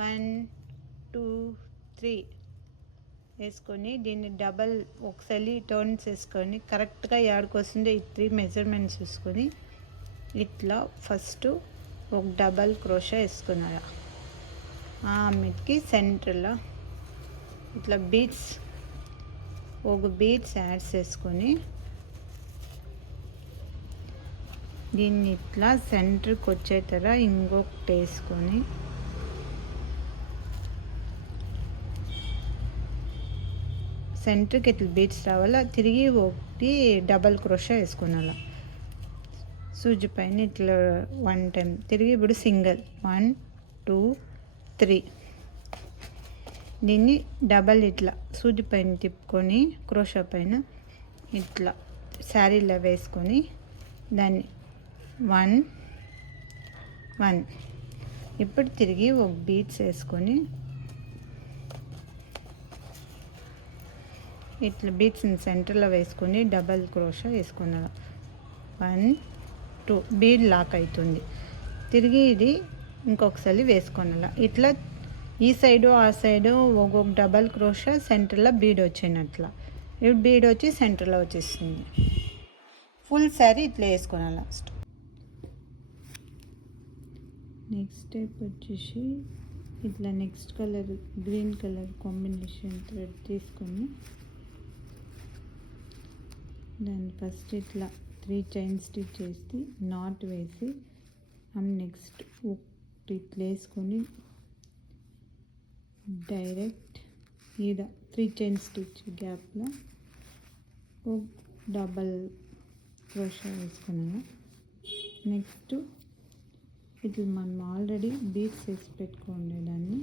1 2 3 వేసుకొని దీన్ని డబల్ ఒకసారి టర్న్స్ వేసుకొని కరెక్ట్గా యాడికి వస్తుందో ఈ 3 మెజర్మెంట్స్ చూసుకొని ఇట్లా ఫస్ట్ ఒక డబల్ క్రోషా వేసుకున్నారా ఆ మీదకి సెంటర్లో ఇట్లా బీడ్స్ ఒక బీడ్స్ యాడ్ చేసుకొని దీన్ని ఇట్లా సెంటర్కి వచ్చేతర ఇంకొకటి వేసుకొని సెంటర్కి ఇట్లా బీడ్స్ రావాలా తిరిగి ఒకటి డబల్ క్రోషా వేసుకున్నాలా సూజి పైన ఇట్లా 1 టైం తిరిగి ఇప్పుడు సింగిల్ 1 2 3 దీన్ని డబల్ ఇట్లా సూజి పైన తిప్పుకొని క్రోషా పైన ఇట్లా శారీలో వేసుకొని దాన్ని 1 1 ఇప్పుడు తిరిగి ఒక బీడ్స్ వేసుకొని ఇట్లా బీడ్స్ని సెంటర్లో వేసుకొని డబల్ క్రోషా వేసుకున్నాను 1 2 బీడ్ లాక్ అవుతుంది తిరిగి ఇది ఇంకొకసారి వేసుకున్నాను ఇట్లా ఈ సైడు ఆ సైడు ఒక్కొక్క డబల్ క్రోషా సెంటర్లో బీడ్ వచ్చినట్లా ఇప్పుడు బీడ్ వచ్చి సెంటర్లో వచ్చేస్తుంది ఫుల్ శారీ ఇట్లా వేసుకున్నాను లాస్ట్ నెక్స్ట్ స్టెప్ వచ్చేసి ఇట్లా next colour green colour combination thread తీసుకొని దాన్ని ఫస్ట్ ఇట్లా 3 చైన్ స్టిచ్ చేసి నాట్ వేసి నెక్స్ట్ ఇట్లా వేసుకొని డైరెక్ట్ ఈడ 3 చైన్ స్టిచ్ గ్యాప్లో డబల్ క్రోషా వేసుకున్నాను నెక్స్ట్ ఇట్లా మనం ఆల్రెడీ బీడ్స్ వేసి పెట్టుకోండి దాన్ని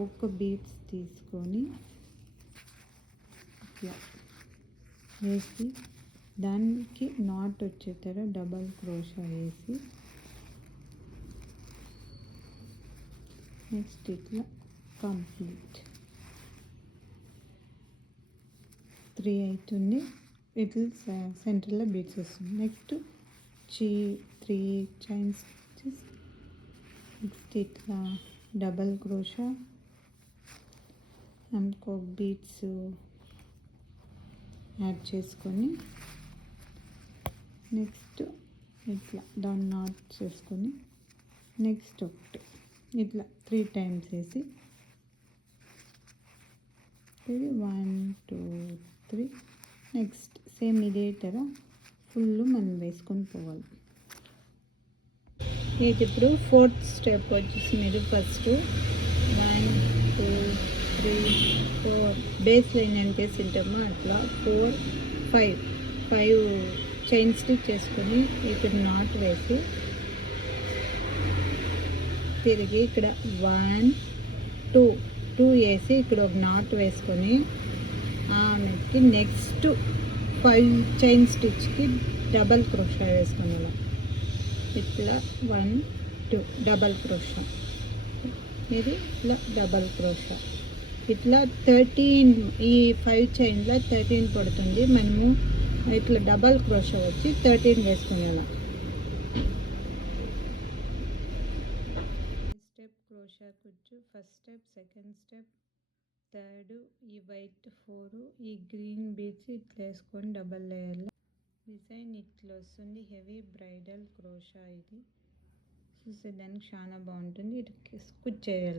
ఒక బీడ్స్ తీసుకొని ఇట్లా వేసి దానికి నాట్ వచ్చేతర డబల్ క్రోషా వేసి నెక్స్ట్ ఇట్లా కంప్లీట్ 3 అవుతుంది ఇట్లా సెంటర్లో బీడ్స్ వస్తుంది నెక్స్ట్ 3 చైన్స్ నెక్స్ట్ ఇట్లా డబల్ క్రోషా ఇంకో బీడ్స్ యాడ్ చేసుకొని నెక్స్ట్ ఇట్లా దాన్ని నాట్ చేసుకొని నెక్స్ట్ ఒకటి ఇట్లా 3 టైమ్స్ వేసి 1 2 3 నెక్స్ట్ సేమ్ ఇదే తర ఫుల్ మనం వేసుకొని పోవాలి ఇది ఇప్పుడు 4th స్టెప్ వచ్చేసి మీరు ఫస్ట్ 1 2 3 4 బేస్ లైన్ ఎంత వేసింటామో అట్లా 4 5 చైన్ స్టిచ్ చేసుకొని ఇక్కడ నాట్ వేసి తిరిగి ఇక్కడ 1 2 వేసి ఇక్కడ ఒక నాట్ వేసుకొని ఆమెకి నెక్స్ట్ 5 చైన్ స్టిచ్కి డబల్ క్రోషా వేసుకున్నాను ఇట్లా 1 2 డబల్ క్రోషా ఇది ఇట్లా డబల్ క్రోషా ఇట్లా 13 ఈ 5 చైన్లో 13 పడుతుంది మనము ఇట్లా డబల్ క్రోషా వచ్చి 13 వేసుకునేలా స్టెప్ క్రోషా కుచ్చు first step second step third ఈ వైట్ 4 ఈ గ్రీన్ బీడ్స్ ఇట్లా వేసుకొని డబల్ లేయర్లో డిజైన్ ఇట్లా వస్తుంది హెవీ బ్రైడల్ క్రోషా ఇది చూసేదానికి చాలా బాగుంటుంది ఇటు కుచ్చు చేయాలి